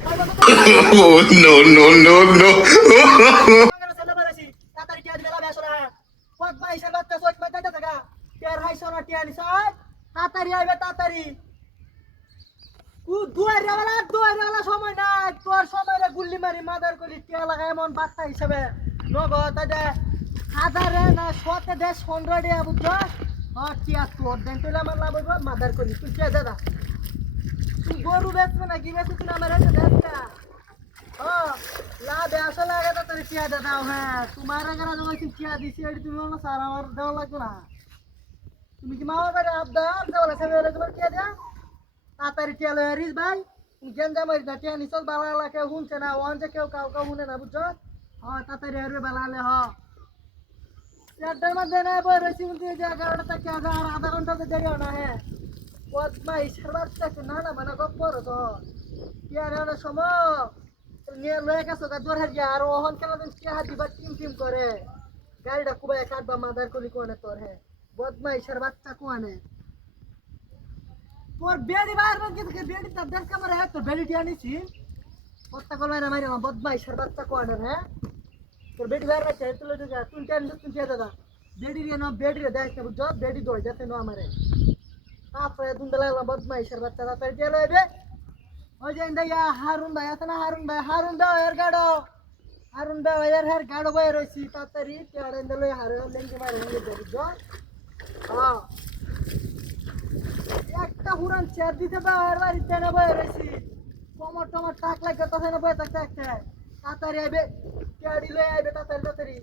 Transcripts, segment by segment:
Oh, no, no, no, no. তাড়াতাড়ি টিয়া দিলা বেশ না কত মাইশের বাচ্চা সোচ মাই দাইতে থাকা টিয়ার হাই সোনা টিয়া নিছ তাড়াতাড়ি আইবে তাড়াতাড়ি দুয়ারে সময় নাই তোর সময় রে গুল্লি মারি মাদার করি টিয়া লাগায় এমন বাচ্চা হিসেবে নগদ দে হাজারে না শতে দে 15 টাকা বুঝছ টিয়া তোর দেন তুই আমার লাভ হইব মাদার করি তুই টিয়া দাদা তুই গরু বেচবে না কি বেচবে তুই আমার এসে দেখ লাভ আসলে আগে তো তোর টিয়া দাও হ্যাঁ তোমার আগে যখন টিয়া দিছি এটি তুমি বলো স্যার আমার দেওয়া লাগবে না তুমি কি মামা বাড়ি আবদার দেওয়া সেবে তোমার টিয়া দেয়া তাড়াতাড়ি টিয়া লয়ে আরিস ভাই গেঞ্জা মারি না টিয়া নিচল বালা কেউ শুনছে না ওয়ান যে কেউ কাউ শুনে না বুঝছো তাড়াতাড়ি আরবে বালালে একটার মধ্যে না বই রয়েছি বলতে যে 11টা থেকে আর আধা ঘন্টা তো দেরি হয় না হ্যাঁ পদ্মা ইসার বাচ্চা না না মানে গপ করো তো টিয়া নেওয়ার সময় নিয়ে লয়ে গেছো গা দৌড় হারিয়ে আর ওহন খেলা দিন টিয়া দিবা টিম করে গাড়িটা কুবাই কাটবা মাদার কলি কোনে তোর হ্যাঁ বদমা ইসার বাচ্চা কোনে তোর বেড়ি বাইরে গেছে বেড়ি তার দেখ আমার হ্যাঁ তোর বেড়ি টিয়া নিছি কত্তা কলমাই না মাইরা বদমা ইসার বাচ্চা কোনে হ্যাঁ তোর বেড়ি বাইরে গেছে তুই লয়ে যা তুই টেন তুই টিয়া দাদা বেড়ি রে না বেড়ি রে দেখ বুঝছো বেড়ি দই যাতে না আমারে তারপরে দুন্দলা বদমা ইসার বাচ্চা তাড়াতাড়ি টিয়া লইবে ওই যে ইন্ডিয়া হারুন ভাই আছে না হারুন ভাই এর গাড়ো হারুন ভাই এর গাড়ো ভাই রইছি তাড়াতাড়ি টিয়া লই হারুন লেঙ্গি মারে হয়ে যাবে বুঝছো একটা হুরান চেয়ার দিতে দাও এর বাড়িতে না বই রইছি কমর টমর টাক লাগে তো না বই থাকতে তাড়াতাড়ি আইবে টিয়াড়ি লই আইবে তাড়াতাড়ি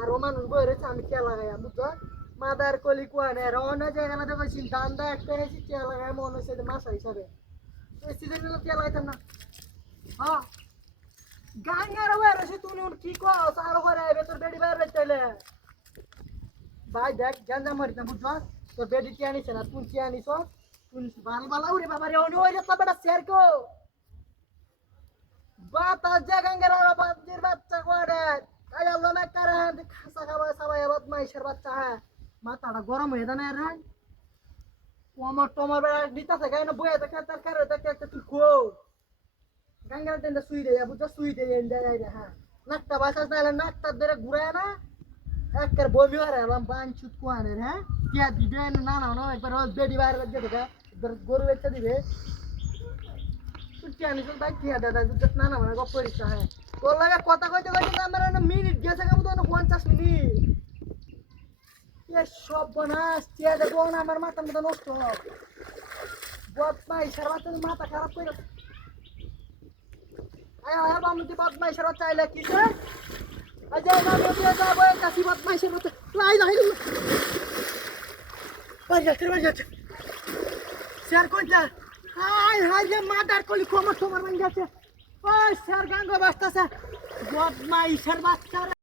আর ও মানুষ বই রইছে আমি টিয়া লাগাই বুঝছো মাদার কলি কোয়ানে রওনা জায়গা না দেখছি দান্দা একটা হেসি টিয়া লাগাই মনে হচ্ছে মাসা হিসাবে সিজন টিয়া লাগাইতাম না হ্যাঁ গাঙ্গার বই রইছি তুমি কি কও আর ঘরে আইবে তোর বেডি বাইরে চলে ভাই দেখ গেঞ্জা মারিস না বুঝছো তোর বেডি টিয়া নিছে না তুই টিয়া নিছ তুই বালা উড়ে বাবা রে ওই রে তবে শেয়ার কো বাতা জাগাঙ্গার আর বাদির বাচ্চা কোয়ারে আই আল্লাহ না করে খাসা খাবা সবাই বদমাইশের বাচ্চা হ্যাঁ মাথাটা গরম হয়ে যায় না রে কমর টমর বেড়া দিতাছে গায় না বইয়া দেখে তার কারে দেখে একটা তুই কো গাঙ্গার টেন্ডা সুই দে বুঝছো সুই দে এন্ডা রে হ্যাঁ নাকটা বাসাস না নাকটা ধরে ঘুরায় না একবার বমি হরে আলাম বান ছুট কোয়ানে হ্যাঁ টিয়া দিবে না না একবার বেডি বাইরে লাগে দেখে একবার গরু বেচা দিবে টিয়া নিছ ভাই টিয়া দাদা দুধ না না মানে গপ করিস হ্যাঁ তোর লাগে কথা কইতে কইতে আমার না মিনিট গেছে কাম তো 50 মিনিট এ সব বনাস টিয়া দেবো না আমার মাথা মতো নষ্ট হলো বদমাই সারাতে মাথা খারাপ কইরা আয় আয় বামুতি বদমাই সারা চাইলে কিছে আজে না বেটিয়া যাবো কাশি বদমাই সারা লাই লাই বাড়ি স্যার কই যা হাই হাই যে মাদার কলি কোমর তোমার ভাঙ গেছে ওই স্যার গাঙ্গ বাস্তাছে বদমাই সার বাচ্চা